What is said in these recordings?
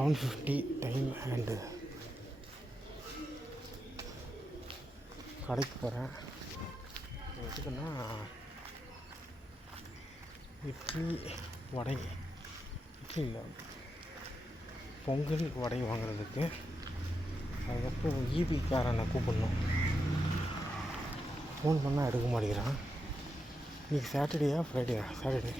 7:50 time and கடைக்கு போகிறேன். எதுக்குன்னா இட்லி இல்லை பொங்கல் வடை வாங்குறதுக்கு. அதுக்கப்புறம் ஈபிக்காரனை கூப்பிடணும். ஃபோன் பண்ணால் எடுக்க மாட்டேங்கிறான். இன்றைக்கி சாட்டர்டேயா ஃப்ரைடேயா? சாட்டர்டே.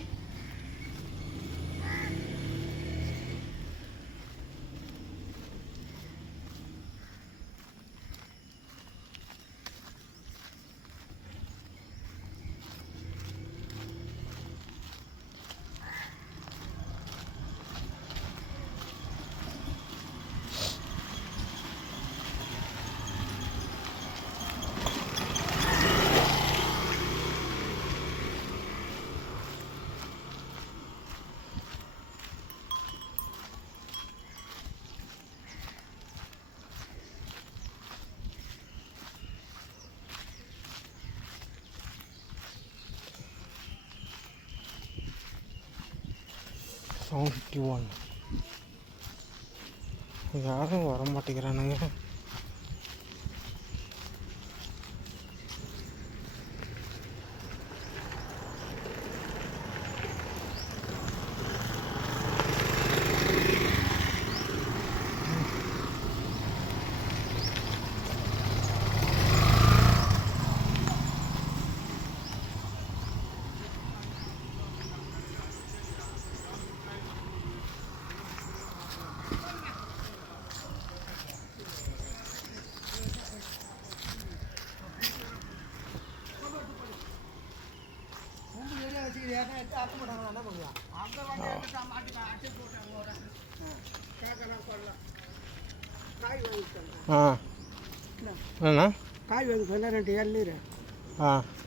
$7:51. யாரும் வர மாட்டேங்கிறானுங்க. என்னண்ணா காய் வாங்கி சொன்னால் 2 இளநீர்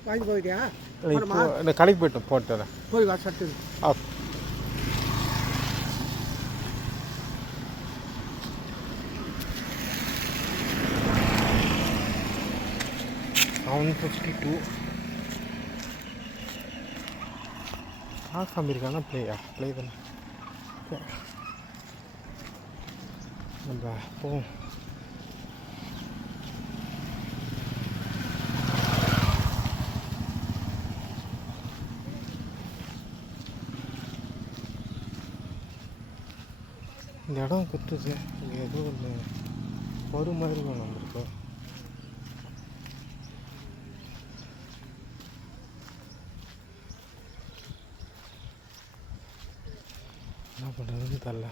வாங்கி போயிட்டியா? இந்த கடைக்கு போய்ட்டு போட்டுறேன். போய் வா சட்டு. ஆ 7:52. காமிருக்கானா ப்ளே தானே நம்ம போவோம். இந்த இடம் குத்துது. இங்கே ஏதோ ஒன்று ஒரு மாதிரி ஒன்று வந்திருக்கோம். என்ன பண்ணுறதுன்னு தெரில.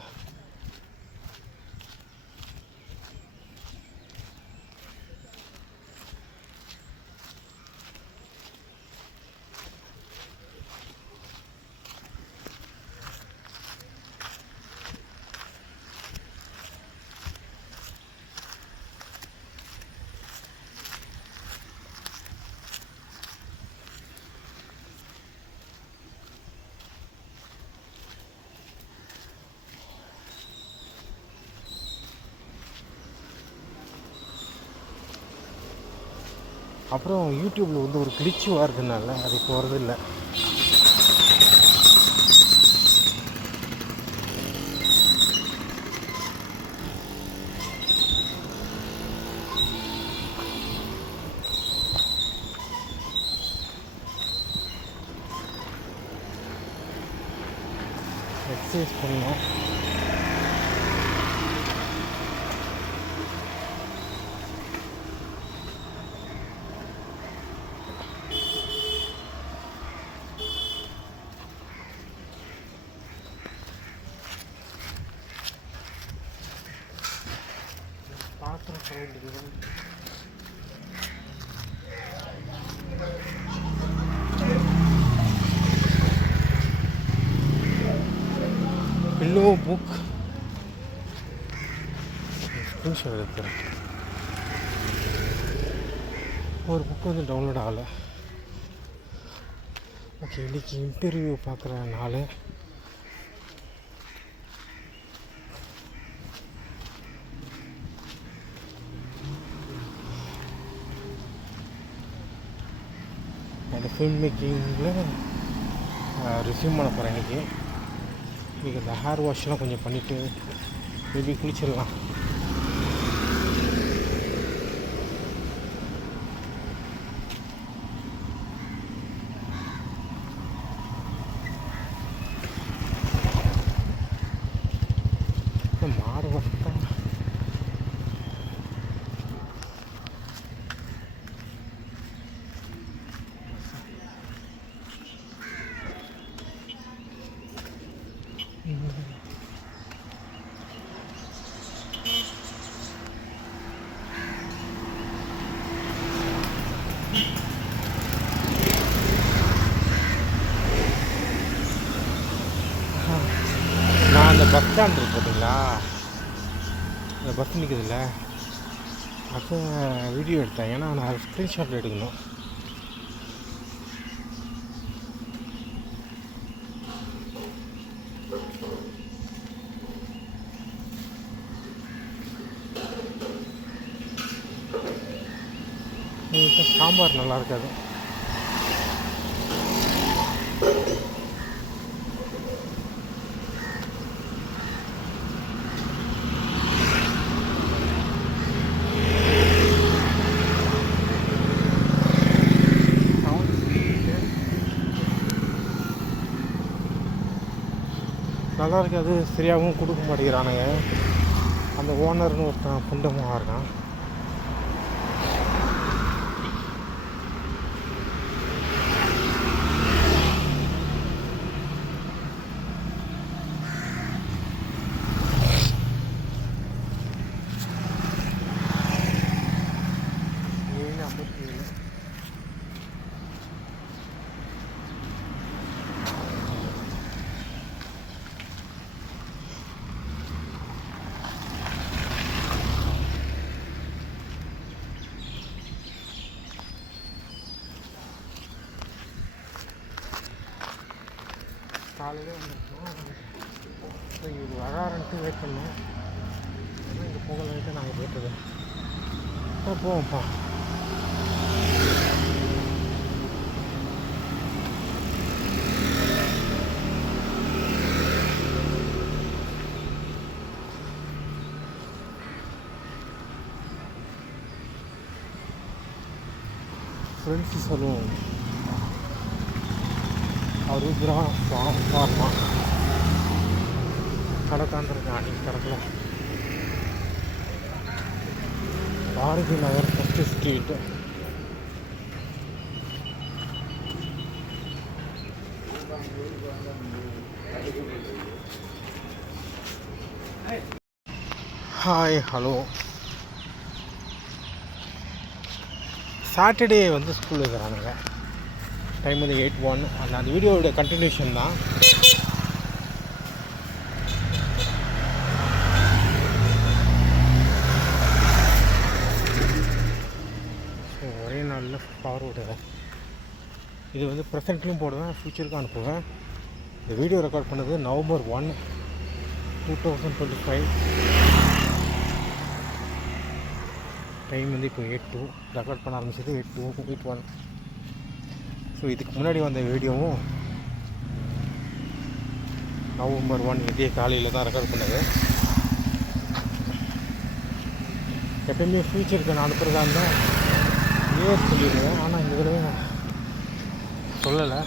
அப்புறம் யூடியூப்பில் வந்து ஒரு கிளிச்சு வருதுனால அது இப்போ வரதில்லை. எக்ஸசைஸ் பண்ணணும். பில்லோ புக் ஸ்க்ரீன்ஷாட் எடுத்துறேன். ஒரு புக் வந்து டவுன்லோட் ஆகலை. ஓகே, இன்றைக்கி இன்டர்வியூ பார்க்குற நாள். அந்த ஃபில்ம் மேக்கிங்கில் ரிசீவ் பண்ண போகிறேன். இன்றைக்கி இந்த ஹேர் வாஷ்லாம் கொஞ்சம் பண்ணிவிட்டு மேபி குளிச்சிடலாம். மாடு வசத்தான். நான் அந்த பஸ் ஸ்டாண்ட் இருக்கு பார்த்தீங்களா, அந்த பஸ் நிற்குதுல்ல, அப்போ வீடியோ எடுத்தேன். ஏன்னா நான் ஸ்க்ரீன்ஷாட் எடுக்கணும். சாம்பார் நல்லா இருக்காது. நல்லா இருக்காது, சரியாகவும் கொடுக்க மாட்டேங்கிறானுங்க. அந்த ஓனர்னு ஒருத்தன் புண்டமாக இருக்கான். காலையில் வந்துருக்கோம். இது வராருன்ட்டு வெயிட் பண்ணோம். ஆனால் இங்கே போகலன்ட்டு நாங்கள் போயிட்டது. போவோம்ப்பா. ஃப்ரெண்ட்ஸு சொல்லுவோம், அருத்ரா ஃபார்மா கடை தாண்டிருக்கேன். அன்றைக்கி கிடக்கல. Bharathi Nagar first street. Hi, hello. Saturday வந்து ஸ்கூல் இருக்கிறானுங்க. டைம் வந்து 8:01. அந்த வீடியோவோட கண்டினியூஷன் தான். ஸோ ஒரே நாளில் ஃபார்வர்டு. இது வந்து ப்ரெசென்ட்லையும் போடுவேன், ஃப்யூச்சருக்கும் அனுப்புவேன். இந்த வீடியோ ரெக்கார்ட் பண்ணது November 1, 2025. டைம் வந்து இப்போ 8:02. ரெக்கார்ட் பண்ண ஆரம்பிச்சது 8:01. ஸோ இதுக்கு முன்னாடி வந்த வீடியோவும் November 1 இதே காலையில் தான் ரெக்கார்ட் பண்ணது. எப்பயுமே ஃப்யூச்சருக்கு நான் அனுப்புகிறதா இருந்தால் இயர் சொல்லிடுவேன். ஆனால் இந்த தடவை நான் சொல்லலை.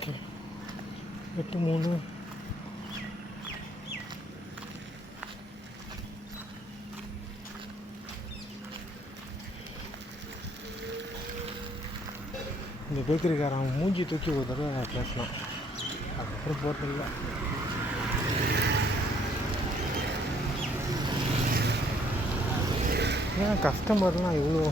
ஓகே 83 இந்த பேக்கரிக்காரன் மூஞ்சி தூக்கி ஒரு தடவை பேசலாம், அதுக்கப்புறம் போகிறதில்ல. ஏன் கஸ்டமர்லாம் இவ்வளோ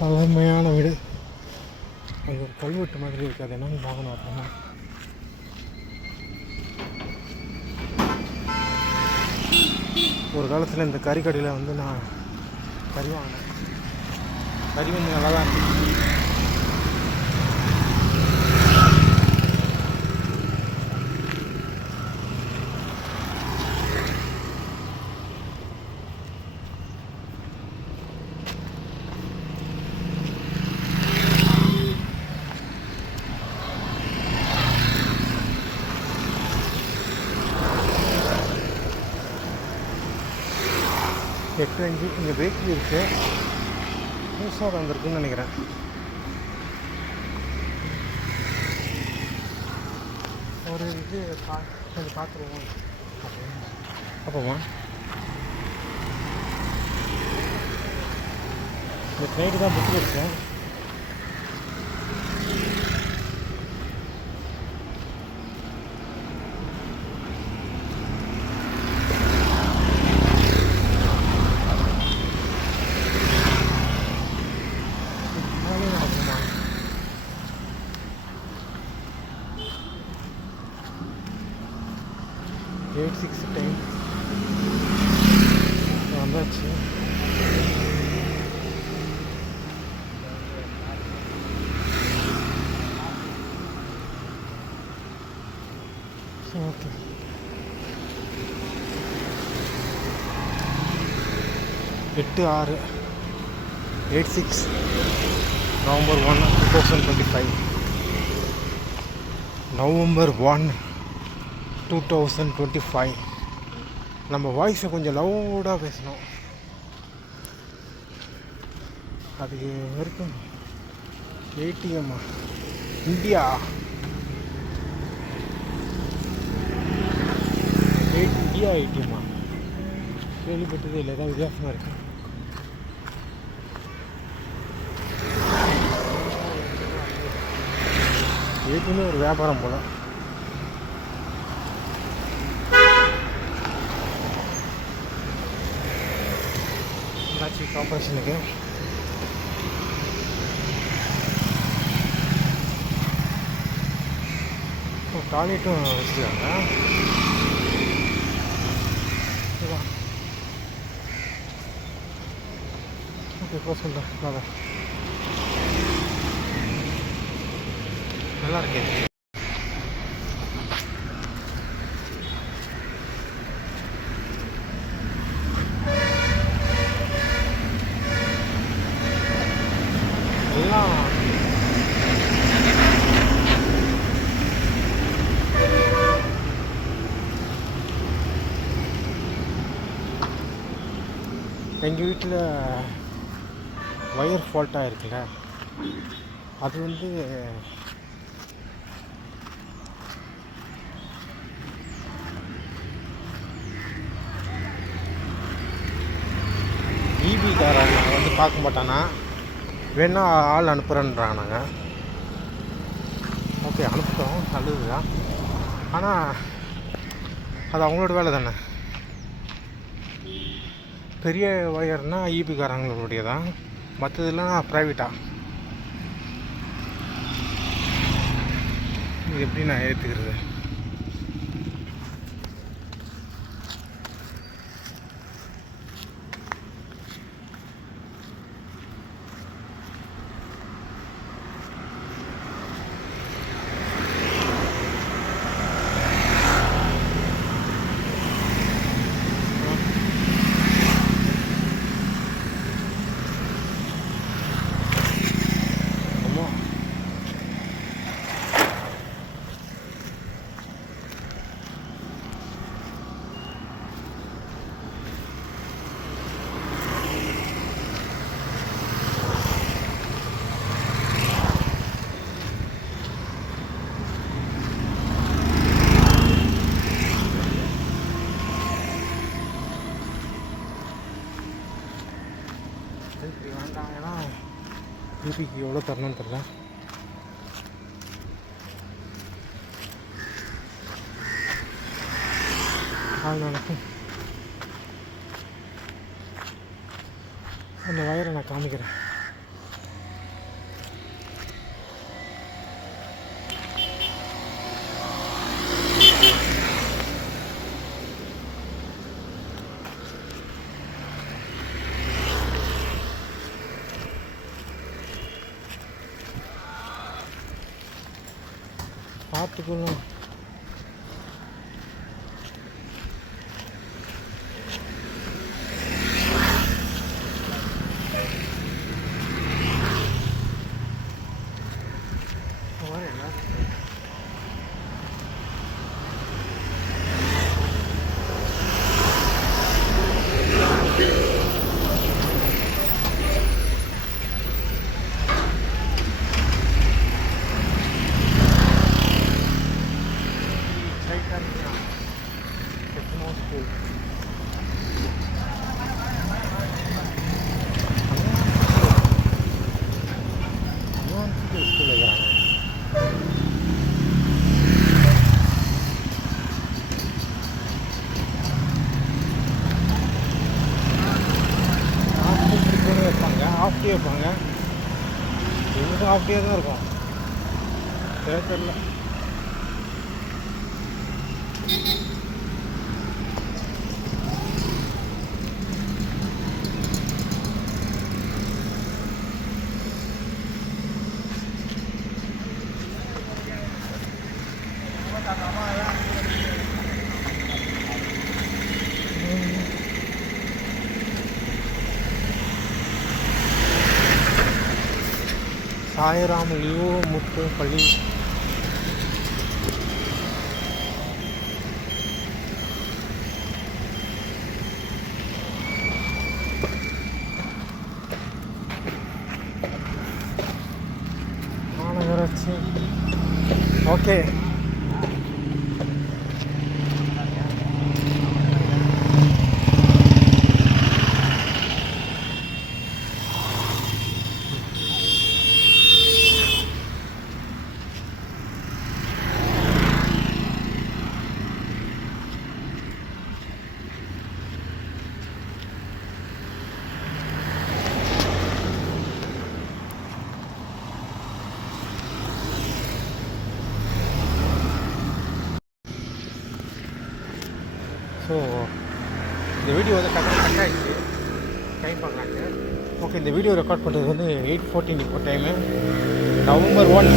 பழமையான வீடு. அது ஒரு கல்வெட்டு மாதிரி இருக்காது, என்னன்னு பார்க்கணும். அப்புறமா ஒரு காலத்தில் இந்த கறிக்கடையில் வந்து நான் கறி வாங்கினேன். கறி வந்து நல்லா தான் இருந்துச்சு. எட்டு அஞ்சு இங்கே பேக்கரி இருக்குது, புதுசாக வந்திருக்குன்னு நினைக்கிறேன். ஒரு இது கொஞ்சம் பார்த்துருவோம். அப்போமா இந்த நைட்டு தான் புக் வச்சேன். டைம் வந்தாச்சு. ஓகே, எட்டு 6 86 November 1, 2025. November 1, 2025. நம்ம வாய்ஸை கொஞ்சம் லவுடாக பேசணும். அதுக்கு வரைக்கும் ஏடிஎம் இந்தியா ஏடிஎம்மா கேள்விப்பட்டதே இல்லை, ஏதாவது வித்தியாசமாக இருக்கு. ஏடிஎம்மே ஒரு வியாபாரம் போல. கார்பரேஷனுக்கு டாய்லெட்டும் வச்சுருக்காங்க. ஓகே, க்ளோஸ் பண்ணுறேன். நல்லா இருக்கு. எங்கள் வீட்டில் ஒயர் ஃபால்ட்டாக இருக்குல்ல, அது வந்து ஈபிக்காரன் வந்து பார்க்க மாட்டானா, வேணா ஆள் அனுப்புகிறேன்றாங்க. நாங்கள் ஓகே அனுப்பிட்டோம், நல்லது தான். ஆனால் அது அவங்களோட வேலை தானே. பெரிய ஒயர்னால் ஈபிக்காரங்களுடைய தான், மற்றதெல்லாம் ப்ரைவேட்டாக. இது எப்படி நான் ஏற்றுக்கிறது? சரி வேண்டாம், ஏன்னா யூபிக்கு எவ்வளோ தரணும்னு தெரியல. அதனால அந்த வயரை நான் காமிக்கிறேன். பார்த்துக்கணும். ஆஃப் டே வைப்பாங்க, எங்களுக்கும் ஆஃப் டே தான் இருக்கும். தெரியல. சாய்ராம் லியோ முத்து பள்ளி. மாநகராட்சி. ஓகே, ஸோ இந்த வீடியோ வந்து கட் ஆகிடுச்சு. டைம் பார்க்கலாங்க. ஓகே, இந்த வீடியோ ரெக்கார்ட் பண்ணுறது வந்து 8:14 இப்போ time. November 1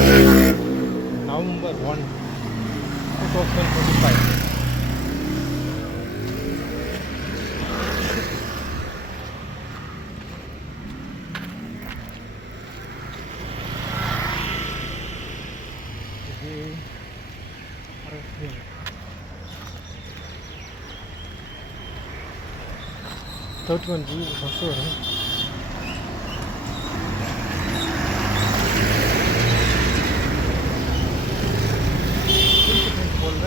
2025. Thirty 1G bus வரும். போடல.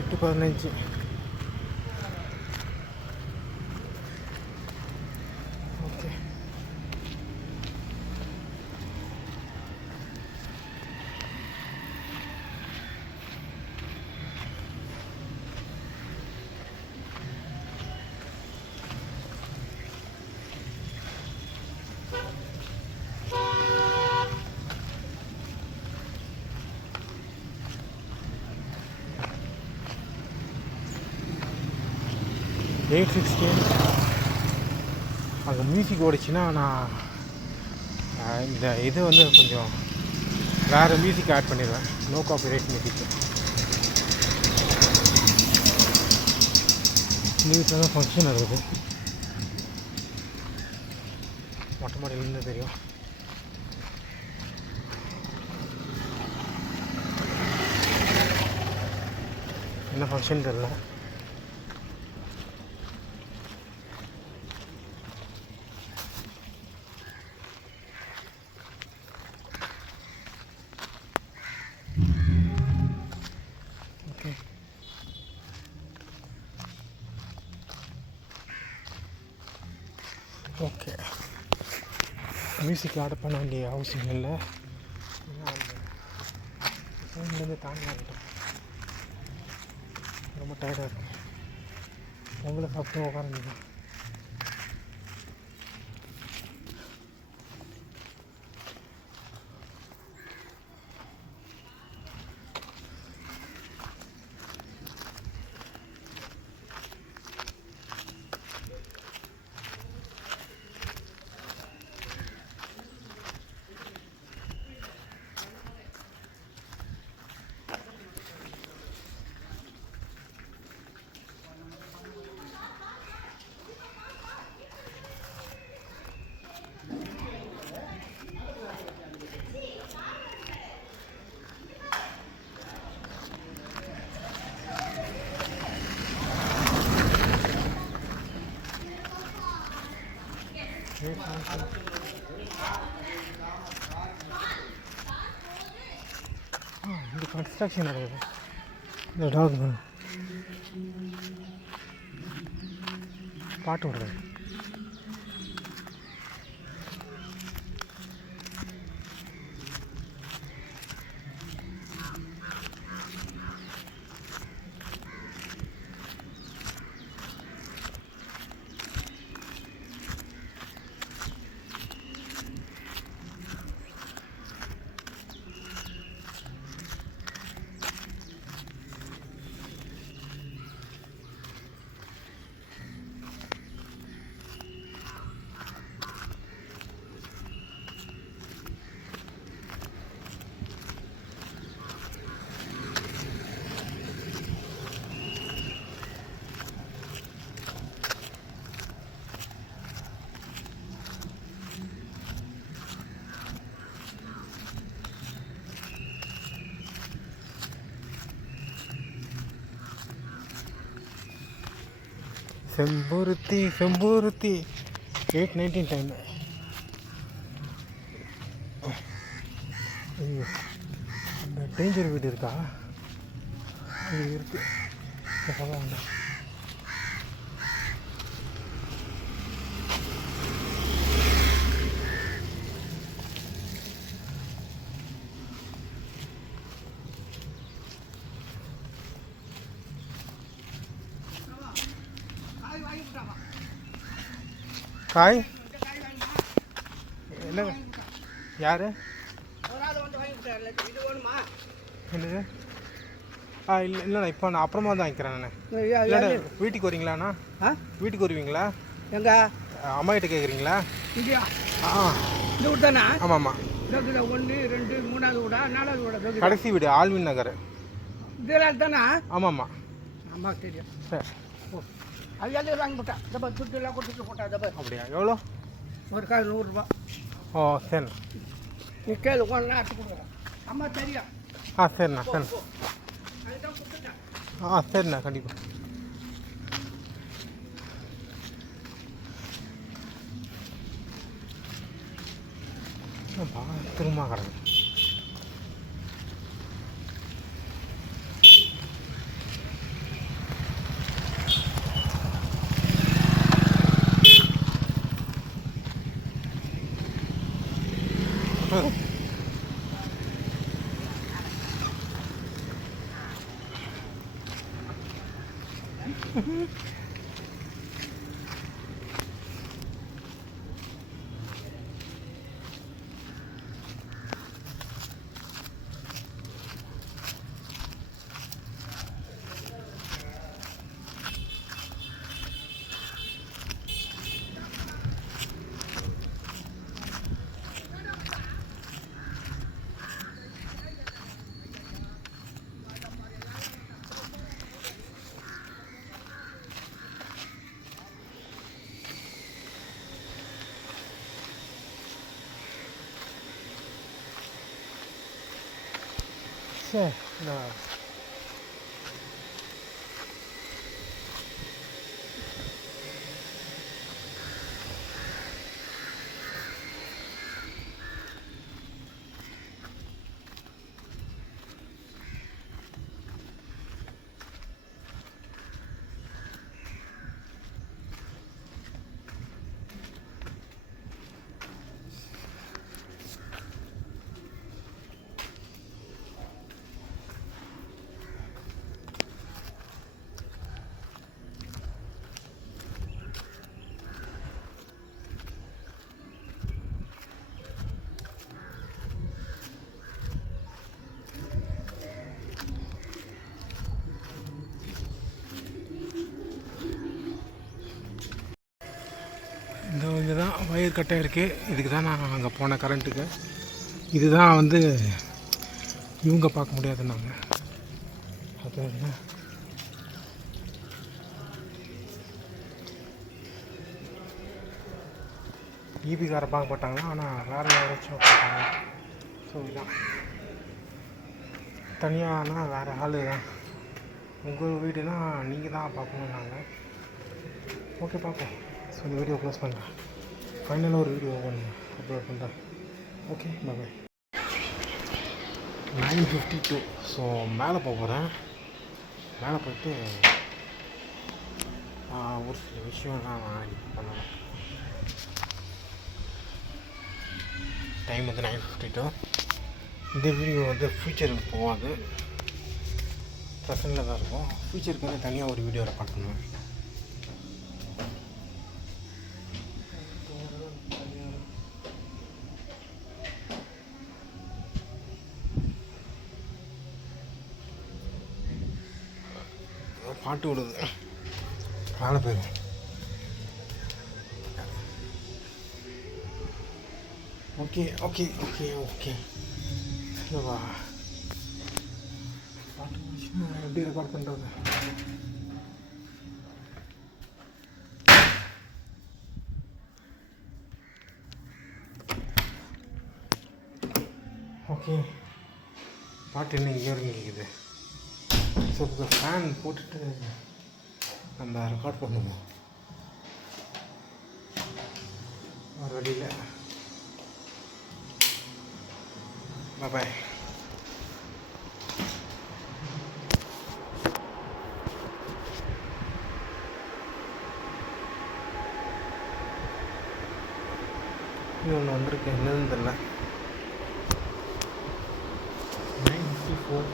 எட்டு 15. ஓகே, $8.16. அங்கே மியூசிக் ஓடிச்சுன்னா நான் இந்த இது வந்து கொஞ்சம் வேறு மியூசிக் ஆட் பண்ணிடுவேன். No copyright music. இந்த வீட்டில் தான் ஃபங்க்ஷன் இருக்குது. மொட்டை மாடியிலேருந்து தெரியும். என்ன ஃபங்க்ஷன் தெரியல. Okay, okay. மியூசிக் ஆட் பண்ண வேண்டிய அவசியம் இல்லை. ஃபோன்லேருந்து தாண்டிட்டோம். ரொம்ப டயர்டாக இருக்கும். உங்களை சாப்பிட்டு உட்காந்துங்க. இந்த கன்ஸ்ட்ரக்ஷன் நடக்குது. இந்த டாக் பாட்டு விடுறது. செம்பருத்தி செம்பருத்தி 8:19 டைம். ஐயோ, அந்த டேஞ்சர் வீடு இருக்கா? அது இருக்கு. பரவாயில்ல. காய் என்ன? யார்? என்னது? இல்லை இல்லைண்ணா, இப்போ நான் அப்புறமா தான் வாங்கிக்கிறேன். நான் இல்லைண்ணா, வீட்டுக்கு வரீங்களாண்ணா? வீட்டுக்கு வருவீங்களா? எங்க அம்மா கிட்ட கேட்குறீங்களா? இங்கேயா? இந்த வீடு தானே? ஆமாம் ஆமாம். 1 2 3வது வீடா 4வது வீடா? கடைசி வீடு ஆல்வின் நகர். இதெல்லாம் தானே? ஆமாம் ஆமாம். அம்மா தெரியும். சரி, அது எல்லாம் வாங்கி போட்டா தப்பா துட்டுலாம் கொடுத்துட்டு போட்டா தப்பா. அப்படியா? எவ்வளோ? ஒரு கால் 100 ரூபா. ஓ சரி. நீ கேளு, ஒன்றா எடுத்து கொடுக்குறேன். அம்மா தெரியும். சரிண்ணா சரி. அதுதான் கொடுத்துட்டேன். சரிண்ணா, கண்டிப்பாக. திரும்ப கிடக்கு. சரி நான் இங்கே தான் வயர் கட்டாக இருக்குது. இதுக்கு தான் நான் அங்கே போன கரண்ட்டுக்கு. இதுதான் வந்து இவங்க பார்க்க முடியாதுன்னாங்க. அது என்ன ஈபிக்கார பார்க்க மாட்டாங்க, ஆனால் வேறு யாராச்சும் பார்ப்பாங்க. ஸோ இதுதான் தனியாகனா வேறு ஆள் தான். உங்கள் வீடுனா நீங்கள் தான் பார்க்கணுன்னாங்க. ஓகே பார்ப்போம். ஸோ இந்த வீடியோ க்ளோஸ் பண்ணுறேன். ஃபைனலாக ஒரு வீடியோ ஒன்று அப்லோட் பண்ணுறேன். Okay bye. 9:52. ஸோ மேலே போகிறேன். மேலே போய்ட்டு ஒரு சில விஷயம்லாம் நான் இது பண்ணணும். டைம் வந்து 9:52. இந்த வீடியோ வந்து ஃபியூச்சருக்கு போகாது, ப்ரெசண்டில் தான் இருக்கும். ஃபியூச்சருக்கு வந்து தனியாக ஒரு வீடியோ ரெக்கார்ட் பண்ணுவேன். பாட்டு விடுது, மேலே போயிடும். ஓகே ஓகே ஓகே ஓகே இல்லைவா? பாட்டு முடிச்சுன்னா எப்படி ரெக்கார்ட் பண்ணுறது? ஓகே, பாட்டு என்ன இங்கே வரைக்கும் கேட்குது. ஸோ இப்போ ஃபேன் போட்டுட்டு நம்ம ரெக்கார்ட் பண்ணுவோம். ஒரு வழியில் பாய். இது ஒன்று வந்திருக்கு, என்னதுன்னு தெரியல. 9:54.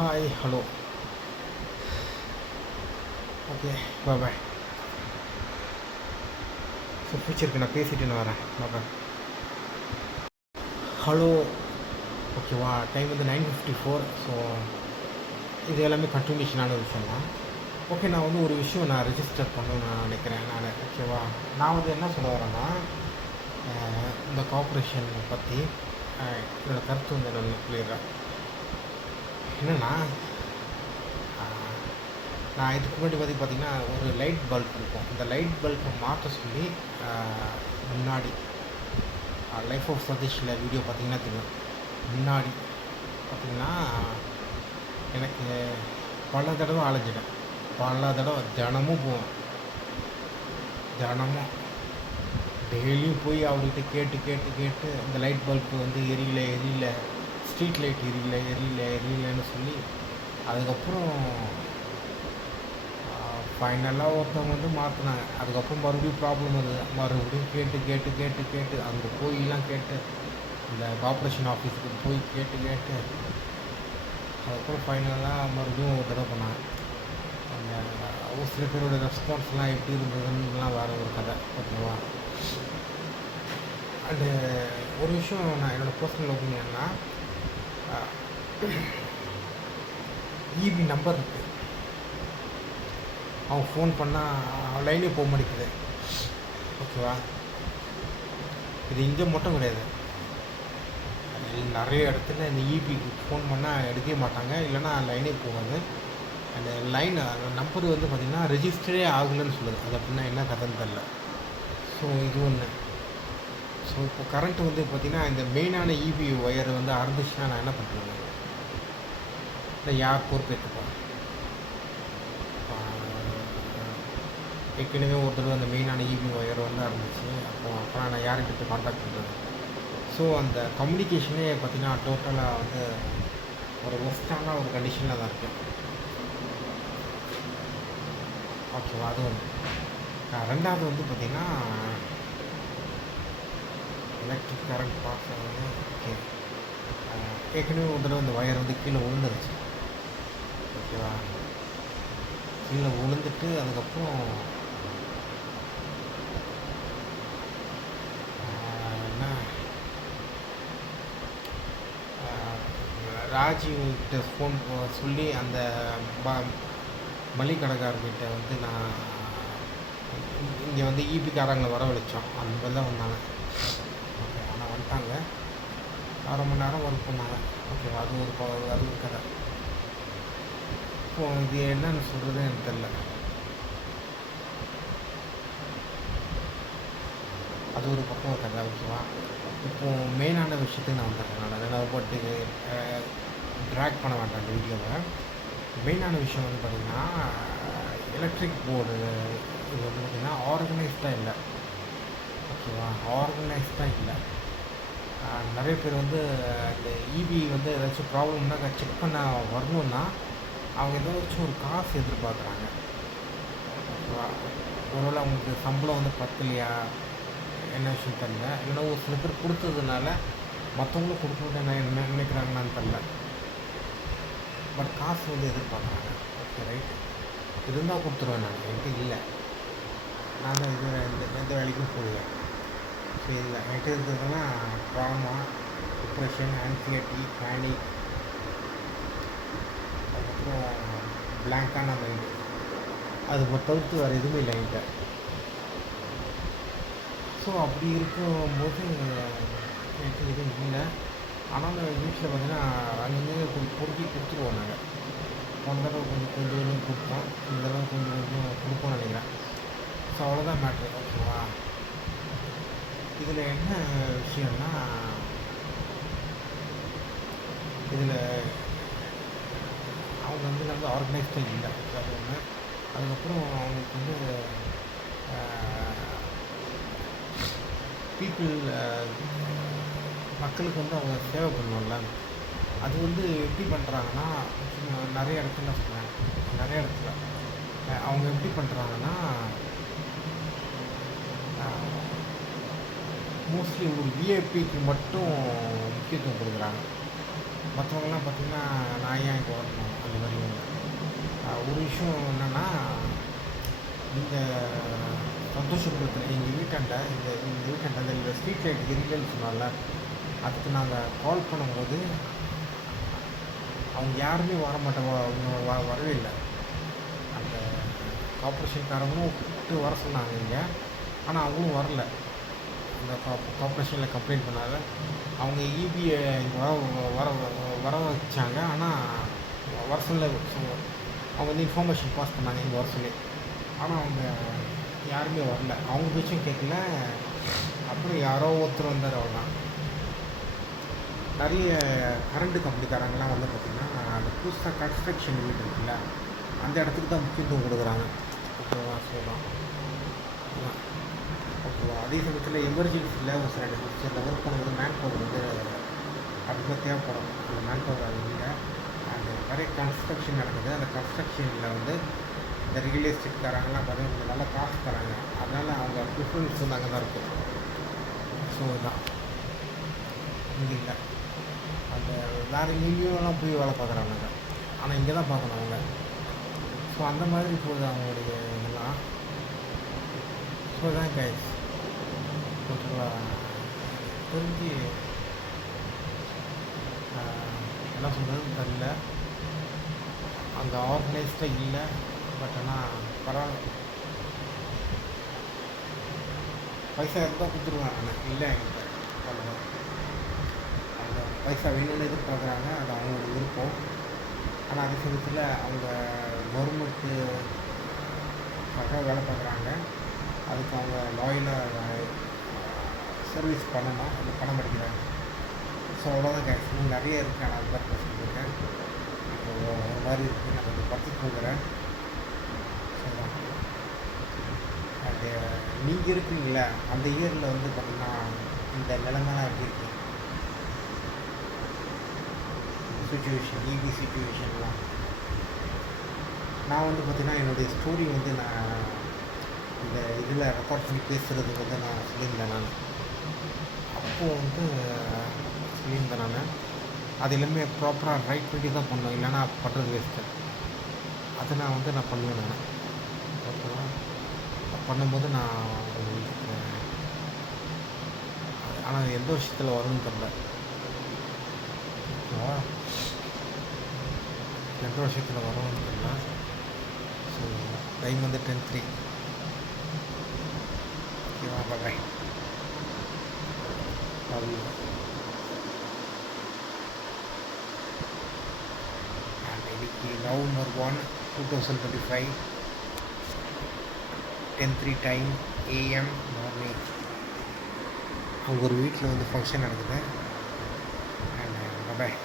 Hi hello. Okay bye. So ஃபியூச்சருக்கு நான் பேசிட்டு நான் வரேன். பாய். ஹலோ. ஓகேவா? டைம் வந்து 9:54. ஸோ இது எல்லாமே கண்டினியூஷனான விஷயம் தான். ஓகே, நான் வந்து ஒரு விஷயம் நான் ரெஜிஸ்டர் பண்ணணும்னு நான் நினைக்கிறேன். ஓகேவா? நான் வந்து என்ன சொல்ல வரேன்னா, இந்த கார்ப்பரேஷன் பற்றி என்னோடய கருத்து வந்து நான் கிளியராக என்னென்னா, நான் இதுக்கு முன்னாடி பார்த்திங்கன்னா ஒரு லைட் பல்ப் இருக்கும். இந்த லைட் பல்பை மாற்ற சொல்லி முன்னாடி லைஃப் ஆஃப் சதீஷில் வீடியோ பார்த்திங்கன்னா தெரியும். முன்னாடி பார்த்திங்கன்னா எனக்கு பல தடவை அலைஞ்சிட்டேன். பல தடவை தினமும் போவேன். தினமும் டெய்லியும் போய் அவர்கிட்ட கேட்டு இந்த லைட் பல்பு வந்து எரியல, ஸ்ட்ரீட் லைட் எரியலன்னு சொல்லி, அதுக்கப்புறம் ஃபைனலாக ஒருத்தவங்க வந்து மாற்றினாங்க. அதுக்கப்புறம் மறுபடியும் ப்ராப்ளம் வருது. மறுபடியும் கேட்டு அங்கே போயெலாம் கேட்டு, இந்த கார்ப்பரேஷன் ஆஃபீஸுக்கு போய் கேட்டு அதுக்கப்புறம் ஃபைனலாக மறுபடியும் ஒரு தடவை பண்ணாங்க. அந்த ஒரு சில பேரோட ரெஸ்பான்ஸ்லாம் எப்படி இருந்ததுன்னுலாம் வேறு ஒரு கதை. ஓகேவா? அண்டு ஒரு விஷயம், நான் என்னோடய பர்சனல் ஒப்பீனியன்னா, இபி நம்பர் இருக்குது. அவங்க ஃபோன் பண்ணால் லைனே போக மாட்டேங்குது. ஓகேவா? இது இங்கே மட்டும் கிடையாது. நிறைய இடத்துல இந்த இபிக்கு ஃபோன் பண்ணால் எடுக்கவே மாட்டாங்க, இல்லைன்னா லைனே போகாது. அந்த லைன் நம்பர் வந்து பார்த்திங்கன்னா ரெஜிஸ்டரே ஆகலைன்னு சொல்லுது. அது அப்படின்னா என்ன கதைன்னு தெரில. ஸோ இது ஒன்று. ஸோ இப்போ கரண்ட்டு வந்து பார்த்திங்கன்னா இந்த மெயினான இபி ஒயர் வந்து அறுந்துச்சுன்னா நான் என்ன பண்ணுறது? இல்லை யார் பொறுப்பேற்றுப்பா? ஏற்கனவே ஒரு தடவை அந்த மெயினான இபி ஒயர் வந்து அறுந்துச்சு. அப்புறம் நான் யார்கிட்ட கான்டாக்ட் பண்ணுறது? ஸோ அந்த கம்யூனிகேஷனே பார்த்திங்கன்னா டோட்டலாக வந்து ஒரு ஒஸ்ட்டான ஒரு கண்டிஷனில் தான் இருக்குது. ஓகேவா? அது ஒன்று. ரெண்டாவது வந்து பார்த்திங்கன்னா எலக்ட்ரிக் கரண்ட் பாஸ் ஆகுது. ஓகே, ஏற்கனவே ஒரு தடவை இந்த ஒயர் வந்து கீழே விழுந்துருச்சு. ஓகேவா? கீழே விழுந்துட்டு அதுக்கப்புறம் என்ன ராஜீவ்கிட்ட ஃபோன் சொல்லி அந்த மளிகடைக்காரர்கிட்ட வந்து நான் இங்கே வந்து இபிக்காரங்களை வரவழைச்சோம். அந்த மாதிரி தான் வந்தாங்க. ஓகே, ஆனால் வந்துட்டாங்க. 1/2 மணி நேரம் ஒர்க் பண்ணாங்க. ஓகேவா? அது ஒரு கதை. இப்போது இது என்னன்னு சொல்கிறது எனக்கு தெரில. அது ஒரு பக்கம் ஒரு கதை. ஓகேவா? இப்போது மெயினான விஷயத்துக்கு நான் வந்துடுறேன். நான் அதனால் போட்டு ட்ராக் பண்ண வேண்டாம் அந்த வீடியோவை. மெயினான விஷயம் வந்து பார்த்திங்கன்னா எலக்ட்ரிக் போர்டு இது வந்து பார்த்திங்கன்னா ஆர்கனைஸ்டாக இல்லை. ஓகேவா? ஆர்கனைஸ்டாக இல்லை. நிறைய பேர் வந்து இந்த இபி வந்து ஏதாச்சும் ப்ராப்ளம்னா செக் பண்ண வரணுன்னா அவங்க ஏதாச்சும் ஒரு காசு எதிர்பார்க்குறாங்க. ஓகேவா? ஒருவேளை அவங்களுக்கு சம்பளம் வந்து பத்தலையா என்ன விஷயம் தெரில, இல்லைன்னா ஒரு சில பேர் கொடுத்ததுனால மற்றவங்களும் கொடுக்கணுன்னு என்ன நினைக்கிறாங்கன்னு தெரில. பட் காசு வந்து எதிர்பார்க்குறாங்க. ஓகே, ரைட்டு, இருந்தால் கொடுத்துருவேன். நான் என்கிட்ட இல்லை, நான் தான் எந்த வேலைக்கும் போடுவேன். ஸோ இதில் என்கிட்ட இருக்கிறதுனா ட்ராமா, டிப்ரெஷன், ஆன்சியட்டி, பேனிக், அதுக்கப்புறம் பிளாங்கான மைண்டு. அது தவிர்த்து வேறு எதுவுமே இல்லை என்கிட்ட. ஸோ அப்படி இருக்கும்போது எனக்கு எதுவும் இல்லை. ஆனாலும் வீட்டில் பார்த்தீங்கன்னா அங்கேயே கொஞ்சம் பொறுக்கி கொடுத்துருவோம். நாங்கள் போன தடவை கொஞ்சம் கொடுத்தோம், இந்த தடவை கொஞ்சம் கொடுப்போம்னு நினைக்கிறேன். ஸோ அவ்வளோதான் மேட்ரு. ஓகேவா? இதில் என்ன விஷயம்னா, இதில் அவங்க வந்து நல்ல ஆர்கனைஸ்டாக இல்லை. அது ஒன்று. அதுக்கப்புறம் அவங்களுக்கு வந்து பீப்புள் மக்களுக்கு வந்து அவங்க சேவை பண்ணுவோம்ல, அது வந்து எப்படி பண்ணுறாங்கன்னா, நிறைய இடத்துல சொல்கிறேன், நிறைய இடத்துல அவங்க எப்படி பண்ணுறாங்கன்னா, மோஸ்ட்லி ஒரு விஐபிக்கு மட்டும் முக்கியத்துவம் கொடுக்குறாங்க. மற்றவங்களாம் பார்த்திங்கன்னா நான் ஏன் இங்கே வரணும் அந்த மாதிரி ஒன்று. ஒரு விஷயம் என்னென்னா, இந்த சந்தோஷப்படுத்துகிற எங்கள் வீட்டாண்ட இந்த வீட்டாண்ட இந்த ஸ்ட்ரீட் லைட் எரியலன்னு சொன்னால, அதுக்கு நாங்கள் கால் பண்ணும்போது அவங்க யாருமே வரவே இல்லை. அந்த கார்பரேஷன்காரங்களும் கூப்பிட்டு வர சொன்னாங்க இங்கே, ஆனால் அவங்களும் வரல. அந்த கார்பரேஷனில் கம்ப்ளைண்ட் பண்ணாத அவங்க இபியை வர வச்சாங்க. ஆனால் வர சொல்ல அவங்க வந்து இன்ஃபர்மேஷன் பாஸ் பண்ணாங்க இங்கே வர சொல்லி. ஆனால் அவங்க யாருமே வரல. அவங்க பேச்சும் கேட்கல. அப்புறம் யாரோ ஒருத்தர் வந்தார், அவ்வளோதான். நிறைய கரண்ட்டு கம்பெனிக்காரங்களாம் வந்து பார்த்திங்கன்னா அந்த புதுசாக கன்ஸ்ட்ரக்ஷன் வீடு இருக்குல்ல, அந்த இடத்துக்கு தான் முக்கியத்துவம் கொடுக்குறாங்க. ஓகேவா? சொல்லலாம். ஓகேவா? அதே சமயத்தில் எமர்ஜென்சியில் ஒரு சில ஒர்க் பண்ணும்போது மேன் பவர் வந்து அதிகமாக தேவைப்படும். அந்த மேன் பவர் அது இல்லை. அந்த நிறைய கன்ஸ்ட்ரக்ஷன் நடக்குது. அந்த கன்ஸ்ட்ரக்ஷனில் வந்து இந்த ரியல் எஸ்டேட்காரங்களாம் பார்த்தீங்கன்னா கொஞ்சம் நல்லா காசு தராங்க. அதனால் அவங்க ப்ரிஃபரன்ஸ் வந்து அங்கே தான் இருக்குது. ஸோ இதுதான் இங்கே இல்லை. அந்த வேறு எங்கேயோலாம் போய் வேலை பார்க்குறாங்க, ஆனால் இங்கே தான் பார்க்கணும் அவங்க. ஸோ அந்த மாதிரி போகுது அவங்களுடைய இதெல்லாம். ஸோ தான் கைஸ். ஓகேவா? தெரிஞ்சு என்ன சொல்கிறதுன்னு தெரியல. அங்கே ஆர்கனைஸ்டாக இல்லை. பட் ஆனால் பரவாயில்ல, பைசா இருந்தால் கொடுத்துருவேன் நான், இல்லை என்கிட்ட அவ்வளோதான். அவங்க பைசா வேணும்னு எதிர்பார்க்குறாங்க, அது அவங்களோட விருப்பம். ஆனால் அதே சமயத்தில் அவங்க கவர்மெண்ட்டுக்காக வேலை பார்க்குறாங்க, அதுக்கு அவங்க லாயலாக சர்வீஸ் பண்ணணும், அது பண்ண மாட்டேங்கிறாங்க. ஸோ அவ்வளோதான் கேஸ். இன்னும் நிறைய இருக்குது, நான் அது மாதிரி பேசிட்டுருக்கேன். இப்போ ஒரு மாதிரி இருக்குது, நான் கொஞ்சம் பத்து தூங்குறேன். சரிதான். அண்டு நீங்கள் இருக்கிறீங்களா அந்த இயரில் வந்து பார்த்திங்கன்னா இந்த நிலைமைலாம் எப்படி இருக்கு சுச்சுவேஷன், ஈவி சுச்சுவேஷன்லாம். நான் வந்து பார்த்திங்கன்னா என்னுடைய ஸ்டோரி வந்து நான் இந்த இதில் ரெக்கார்ட் பண்ணி பேசுகிறது வந்து நான் சொல்லியிருந்தேன். நான் அப்போது வந்து சொல்லியிருந்தேன். நான் அது எல்லாமே ப்ராப்பராக ரைட் பண்ணி தான் பண்ணோம், இல்லைன்னா பண்ணுறது வேஸ்ட்டு. அதை நான் வந்து நான் பண்ணுவேன். நான் ஓகேவா, பண்ணும்போது நான் உங்களுக்கு ஆனால் எந்த விஷயத்தில் வரும்னு தெரில. ஓகேவா, எந்த விஷயத்தில் வரும்னு தெரில. ஸோ டைம் வந்து 10:03. ஓகேவா, பாய். இன்னைக்கு நவம்பர் 1, 2025, 10:03 டைம் AM மார்னிங். அவங்க ஒரு வீட்டில் வந்து ஃபங்க்ஷன் நடக்குது. அண்ட் பாய்.